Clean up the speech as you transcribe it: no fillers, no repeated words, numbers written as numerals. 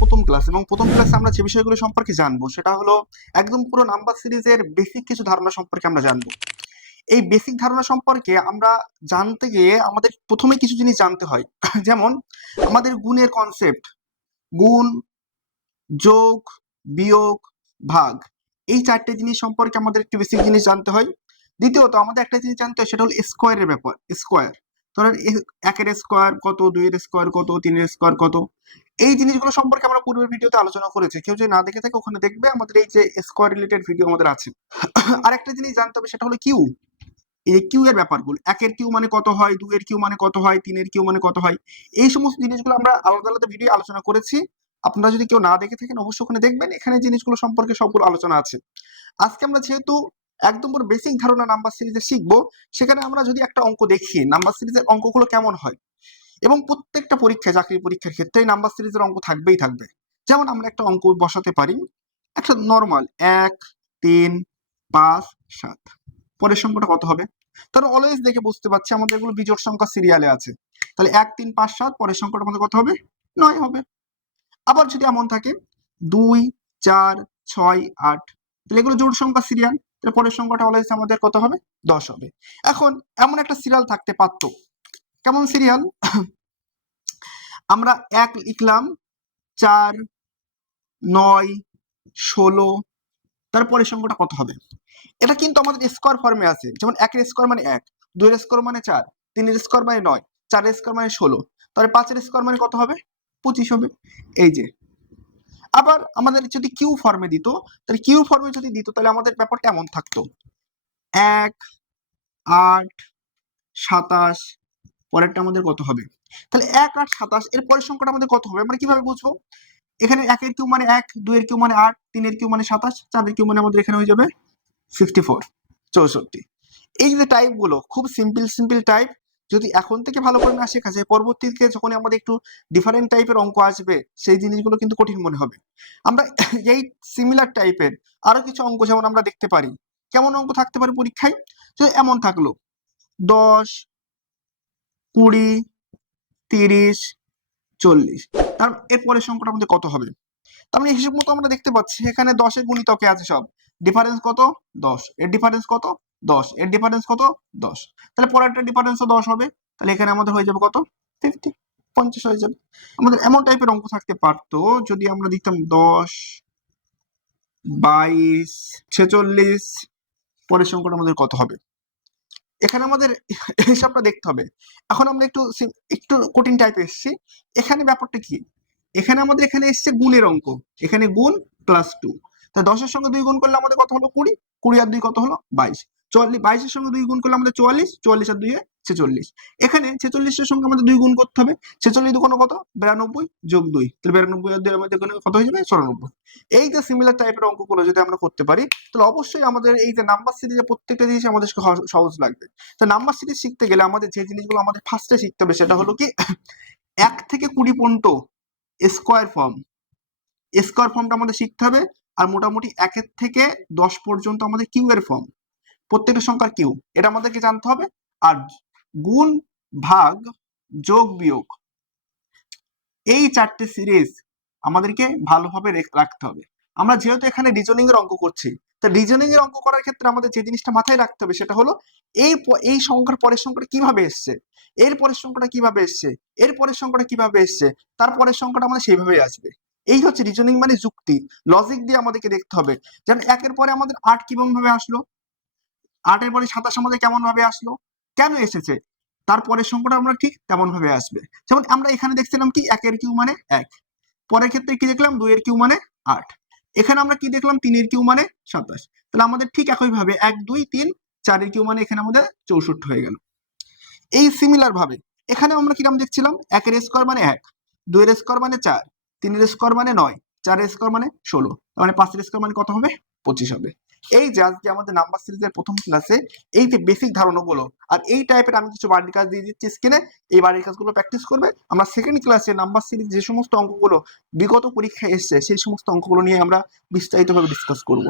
প্রথম ক্লাস, এবং প্রথম ক্লাসে আমরা যে বিষয়গুলো সম্পর্কে জানবো সেটা হলো একদম পুরো নাম্বার সিরিজের বেসিক কিছু ধারণা সম্পর্কে আমরা জানবো। এই বেসিক ধারণা সম্পর্কে আমরা জানতে গিয়ে আমাদের প্রথমে কিছু জিনিস জানতে হয়। যেমন আমাদের গুণের কনসেপ্ট, গুণ, যোগ, বিয়োগ, ভাগ, এই চারটে জিনিস সম্পর্কে আমাদের একটু বেসিক জিনিস জানতে হয়। দ্বিতীয়ত আমাদের একটা জিনিস জানতে হয়, সেটা হলো স্কোয়ারের ব্যাপার। স্কোয়ার, ধরেন একের স্কোয়ার কত, দুইয়ের স্কোয়ার কত, তিনের স্কোয়ার কত, এই জিনিসগুলো সম্পর্কে আমরা পূর্বের ভিডিওতে আলোচনা করেছি। কেউ যদি না দেখে থাকে ওখানে দেখবে, আমাদের এই যে স্কোয়ার রিলেটেড ভিডিও আমাদের আছে। আর একটা জিনিস জানতে হবে, সেটা হলো কিউ। এই যে কিউ এর ব্যাপারগুলো, একের কিউ মানে কত হয়, দুইয়ের কিউ মানে কত হয়, তিনের কিউ মানে কত হয়, এই সমস্ত জিনিসগুলো আমরা আলাদা আলাদা ভিডিও আলোচনা করেছি। আপনারা যদি কেউ না দেখে থাকেন অবশ্যই ওখানে দেখবেন, এখানে জিনিসগুলো সম্পর্কে সবগুলো আলোচনা আছে। আজকে আমরা যেহেতু একদম পুরো বেসিক ধারণা নাম্বার সিরিজে শিখবো, সেখানে আমরা যদি একটা অঙ্ক দেখি নাম্বার সিরিজের অঙ্কগুলো কেমন হয়, এবং প্রত্যেকটা পরীক্ষায়, চাকরি পরীক্ষার ক্ষেত্রে নাম্বার সিরিজের অঙ্ক থাকবেই থাকবে। যেমন আমরা একটা অঙ্ক বসাতে পারি, একটা নর্মাল 1, 3, 5, 7, পরের সংখ্যাটা কত হবে। তাহলে অলওয়েজ দেখে বুঝতে পারছি আমাদের এগুলো বিজোড় সংখ্যা সিরিয়ালে আছে। তাহলে 1, 3, 5, 7, পরের সংখ্যাটা আমাদের কত হবে, 9 হবে। আবার যদি এমন থাকে 2, 4, 6, 8, তাহলে এগুলো জোড় সংখ্যা সিরিয়াল, তাহলে পরের সংখ্যাটা অলওয়েজ আমাদের কত হবে, 10 হবে। এখন এমন একটা সিরিয়াল থাকতে পারত, কেমন সিরিয়াল, আমরা 1 লিখলাম, 4, 9, 16, তারপরে সংখ্যাটা কত হবে। এটা কিন্তু আমাদের স্কোয়ার ফর্মে আছে, যেমন 1 এর স্কোয়ার মানে 1, 2 এর স্কোয়ার মানে 4, 3 এর স্কোয়ার মানে 9, 4 এর স্কোয়ার মানে 16, তাহলে 5 এর স্কোয়ার মানে কত হবে, 25 হবে। এই যে, আবার আমাদের যদি কিউ ফর্মে দিত, তাহলে কিউ ফর্মে যদি দিত তাহলে আমাদের ব্যাপারটা এমন থাকতো, 1, 8, 27, পরেরটা আমাদের কত হবে। তাহলে 1, 8, 27 এর পরের সংখ্যাটা আমাদের কত হবে আমরা কিভাবে বুঝবো। এখানে 1 এর কিউ মানে 1, 2 এর কিউ মানে 8, 3 এর কিউ মানে 27, 4 এর কিউ মানে আমাদের এখানে হয়ে যাবে 54, 64। এই যে টাইপ গুলো খুব সিম্পল সিম্পল টাইপ, যদি এখন থেকে ভালো করে না শেখা যায়, পরবর্তীতে যখন আমাদের একটু ডিফারেন্ট টাইপের অঙ্ক আসবে সেই জিনিসগুলো কিন্তু কঠিন মনে হবে। আমরা এই সিমিলার টাইপের আরো কিছু অঙ্ক যেমন আমরা দেখতে পারি, কেমন অঙ্ক থাকতে পারে পরীক্ষায়, তো এমন থাকলো 10, 20, 30, 40, তার এরপরের সংখ্যাটা আমাদের কত হবে। তার মানে হিসেব মতো আমরা দেখতে পাচ্ছি এখানে 10 এর গুণিতকে আছে সব, ডিফারেন্স কত, 10, এর ডিফারেন্স কত, 10, এর ডিফারেন্স কত, 10, তাহলে পরেরটা ডিফারেন্সও 10 হবে, তাহলে এখানে আমাদের হয়ে যাবে কত, 50, 50 হয়ে যাবে। আমাদের এমন টাইপের অঙ্ক থাকতে পারতো যদি আমরা দিতাম 10, 22, 46, পরের সংখ্যাটা আমাদের কত হবে। এখানে আমাদের হিসাবটা দেখতে হবে। এখন আমরা একটু একটু কঠিন টাইপে এসেছি। এখানে ব্যাপারটা কি, এখানে আমাদের এখানে এসছে গুণের অঙ্ক, এখানে গুণ +2, তা 10 এর সঙ্গে 2 গুণ করলে আমাদের কত হলো 20, 20 আর 2 কত হলো 22, 22 এর সঙ্গে 2 গুণ করলে আমাদের 44, 44 আর 2 46, এখানে 46 এর সঙ্গে আমাদের 2 গুণ করতে হবে, 46 দুগুণ কত 92 যোগ 2, তাহলে 92 আর 2 এর মধ্যে কত হয়ে যাবে 94। এই যে সিমিলার টাইপের অঙ্কগুলো যদি আমরা করতে পারি, তাহলে অবশ্যই আমাদের এই যে নাম্বার সিরিজের প্রত্যেকটা জিনিস আমাদের সহজ লাগবে। তো নাম্বার সিরিজ শিখতে গেলে আমাদের যে জিনিসগুলো আমাদের ফার্স্টে শিখতে হবে সেটা হলো কি, 1 থেকে 20 পর্যন্ত স্কোয়ার ফর্মটা আমাদের শিখতে হবে। আর মোটামুটি 1 থেকে 10 পর্যন্ত আমাদের কিউ এর ফর্ম, প্রত্যেকটা সংখ্যার কিউ, এটা আমাদেরকে জানতে হবে। আর গুণ, ভাগ, যোগ, বিয়োগ, এই চারটে সিরিজ আমাদেরকে ভালোভাবে রাখতে হবে। আমরা যেহেতু এখানে রিজনিং এর অঙ্ক করছি, তা রিজনিং এর অঙ্ক করার ক্ষেত্রে আমাদের যে জিনিসটা মাথায় রাখতে হবে সেটা হলো এই সংখ্যার পরের সংখ্যাটা কিভাবে এসছে, এর পরের সংখ্যাটা কিভাবে এসছে, এর পরের সংখ্যাটা কিভাবে এসছে, তার পরের সংখ্যাটা আমাদের সেইভাবেই আসবে। এই হচ্ছে রিজনিং মানে যুক্তি, লজিক দিয়ে আমাদেরকে দেখতে হবে। যেমন 1 এর পরে আমাদের 8 কেমন ভাবে আসলো, 8 এর পরে 27 আমাদের কেমন ভাবে আসলো, কেন এসেছে, তারপরের সংখ্যাটা আমরা ঠিক তেমন ভাবে আসবে। যেমন আমরা এখানে দেখছিলাম কি 1 এর কিউ মানে 1, পরের ক্ষেত্রে কি দেখলাম 2 এর কিউ মানে 8, এখানে আমরা কি দেখলাম 3 এর কিউ মানে 27, তাহলে আমাদের ঠিক একই ভাবে 1, 2, 3, 4 এর কিউ মানে এখানে আমাদের 64 হয়ে গেল। এই সিমিলার ভাবে এখানে আমরা কিরকম দেখছিলাম 1 এর স্কোয়ার মানে 1, 2 এর স্কোয়ার মানে 4, 3 এর স্কোয়ার মানে 9, 4 এর স্কোয়ার মানে 16, তার মানে 5 এর স্কোয়ার মানে কত হবে 25 হবে। এই যে আজকে আমাদের নাম্বার সিরিজের প্রথম ক্লাসে এই যে বেসিক ধারণাগুলো আর এই টাইপের আমি কিছু বাড়ির কাজ দিয়ে দিচ্ছি স্ক্রিনে, এই বাড়ির কাজগুলো প্র্যাকটিস করবে। আমরা সেকেন্ড ক্লাসে নাম্বার সিরিজ যে সমস্ত অঙ্কগুলো বিগত পরীক্ষায় এসছে সেই সমস্ত অঙ্কগুলো নিয়ে আমরা বিস্তারিতভাবে ডিসকাস করব।